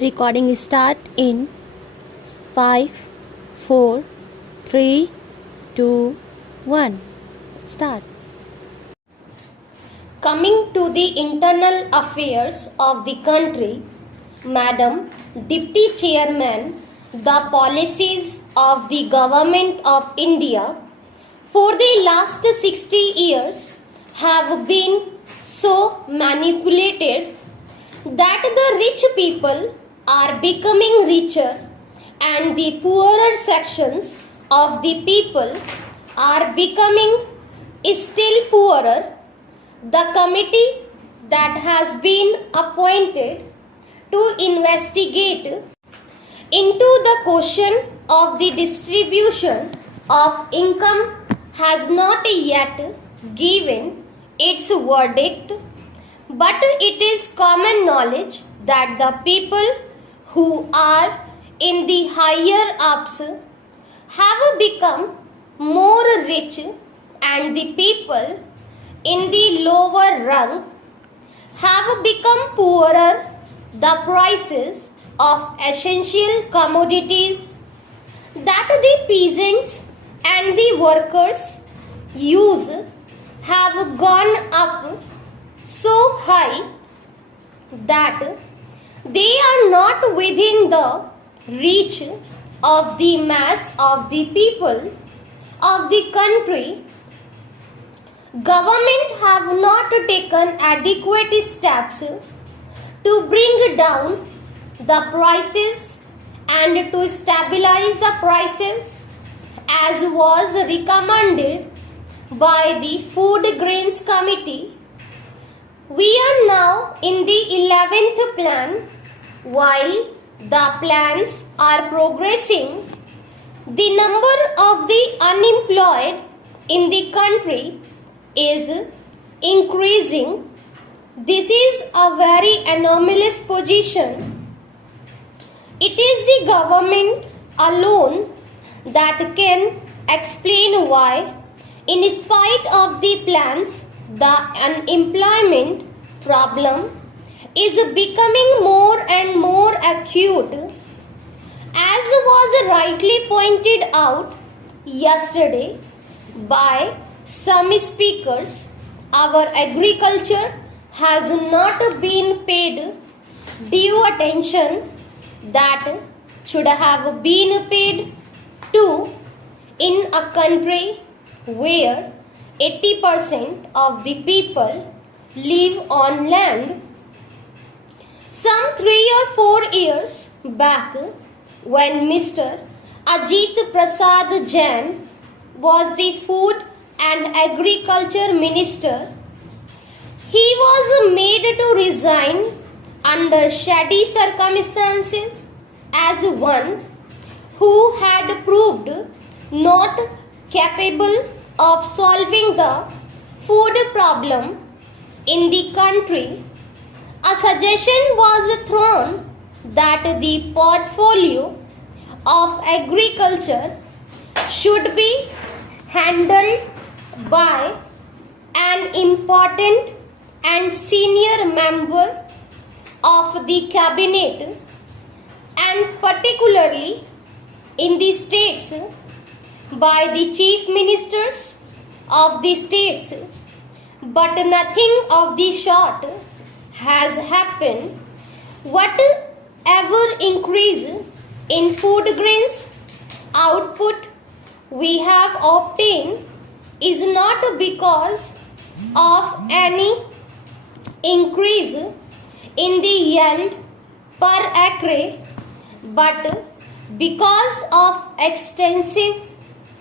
Recording start in 5, 4, 3, 2, 1. Start. Coming to the internal affairs of the country, Madam Deputy Chairman, the policies of the Government of India for the last 60 years have been so manipulated that the rich people are becoming richer and the poorer sections of the people are becoming still poorer. The committee that has been appointed to investigate into the question of the distribution of income has not yet given its verdict, but it is common knowledge that the people who are in the higher ups have become more rich and the people in the lower rung have become poorer. The prices of essential commodities that the peasants and the workers use have gone up so high that they are not within the reach of the mass of the people of the country. Government have not taken adequate steps to bring down the prices and to stabilize the prices as was recommended by the Food Grains Committee. We are now in the 11th plan. While the plans are progressing, the number of the unemployed in the country is increasing. This is a very anomalous position. It is the government alone that can explain why, in spite of the plans, the unemployment problem is becoming more and more acute. As was rightly pointed out yesterday by some speakers, our agriculture has not been paid due attention that should have been paid to in a country where 80% of the people live on land. Some 3 or 4 years back, when Mr. Ajit Prasad Jain was the Food and Agriculture Minister, he was made to resign under shady circumstances as one who had proved not capable of solving the food problem in the country. A suggestion was thrown that the portfolio of agriculture should be handled by an important and senior member of the cabinet, and particularly in the states by the chief ministers of the states, but nothing of the sort has happened. Whatever increase in food grains output we have obtained is not because of any increase in the yield per acre, but because of extensive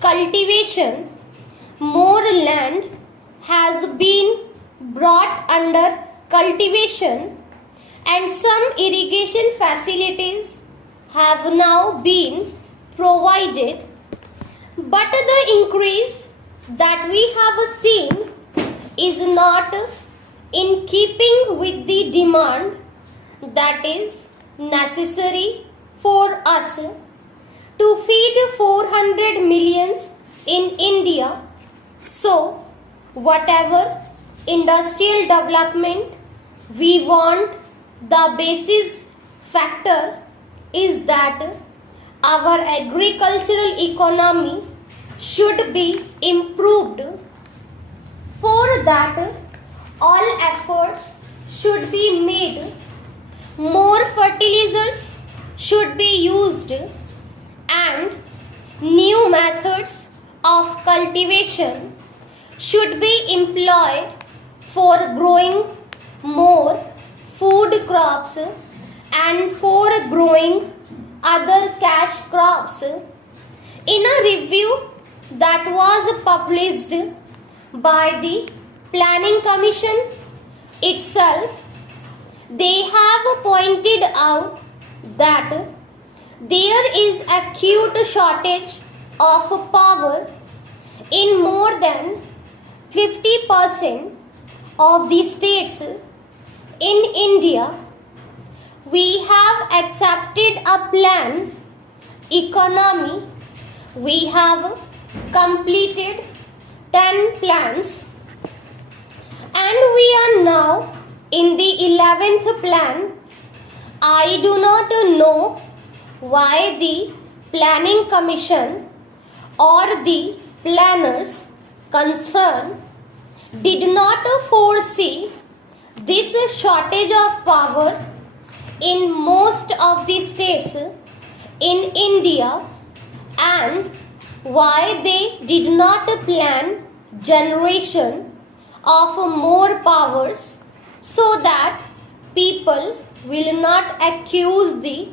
cultivation. More land has been brought under cultivation and some irrigation facilities have now been provided, but the increase that we have seen is not in keeping with the demand that is necessary for us to feed 400 millions in India. So, whatever industrial development we want, the basis factor is that our agricultural economy should be improved. For that, all efforts should be made. More fertilizers should be used and new methods of cultivation should be employed for growing more food crops and for growing other cash crops. In a review that was published by the Planning Commission itself, they have pointed out that there is acute shortage of power in more than 50% of the states in India. We have accepted a plan economy. We have completed 10 plans and we are now in the 11th plan. I do not know why the Planning Commission or the planners concerned did not foresee this shortage of power in most of the states in India and why they did not plan generation of more powers so that people will not accuse the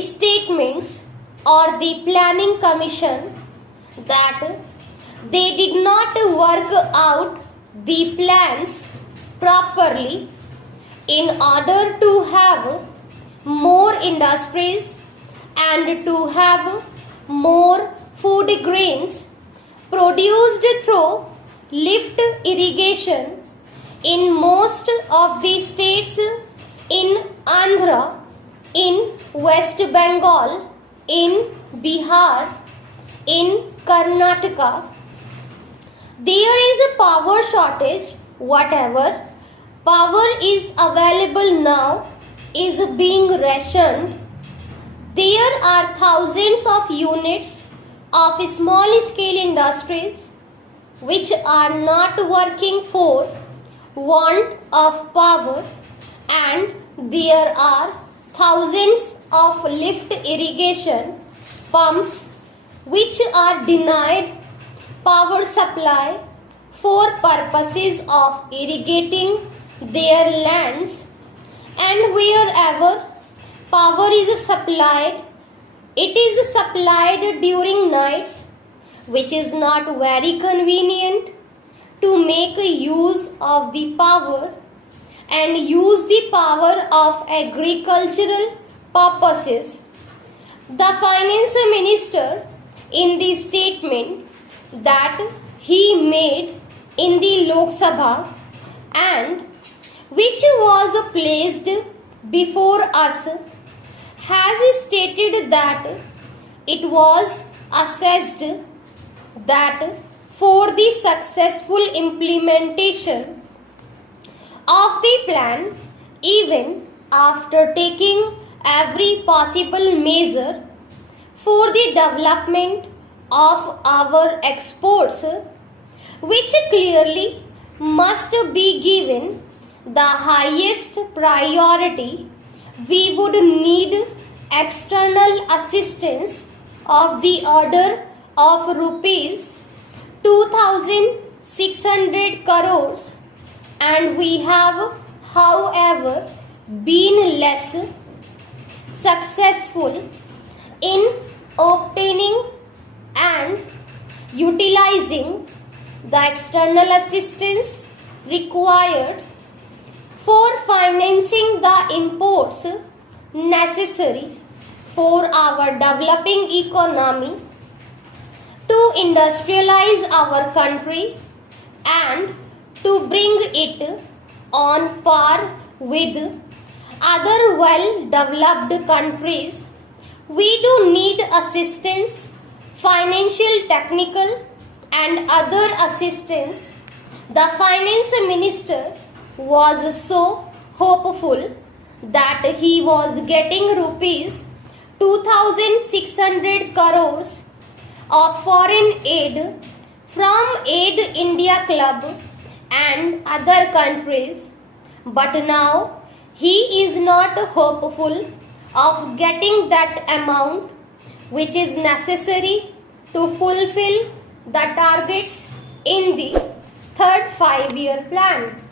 statements or the Planning Commission that they did not work out the plans properly in order to have more industries and to have more food grains produced through lift irrigation in most of the states in Andhra, in West Bengal, in Bihar, in Karnataka. There is a power shortage. Whatever power is available now is being rationed. There are thousands of units of small scale industries which are not working for want of power, and there are thousands of lift irrigation pumps which are denied power supply for purposes of irrigating their lands, and wherever power is supplied, it is supplied during nights, which is not very convenient to make use of the power and use the power of agricultural purposes. The finance minister, in the statement that he made in the Lok Sabha and which was placed before us, has stated that it was assessed that for the successful implementation of the plan, even after taking every possible measure for the development of our exports, which clearly must be given the highest priority, we would need external assistance of the order of rupees 2,600 crores, and we have, however, been less successful in obtaining and utilizing the external assistance required for financing the imports necessary for our developing economy to industrialize our country and to bring it on par with other well-developed countries. We do need assistance, financial, technical and other assistance. The finance minister was so hopeful that he was getting rupees 2,600 crores of foreign aid from Aid India Club and other countries, but now he is not hopeful of getting that amount which is necessary to fulfill the targets in the third 5-year plan.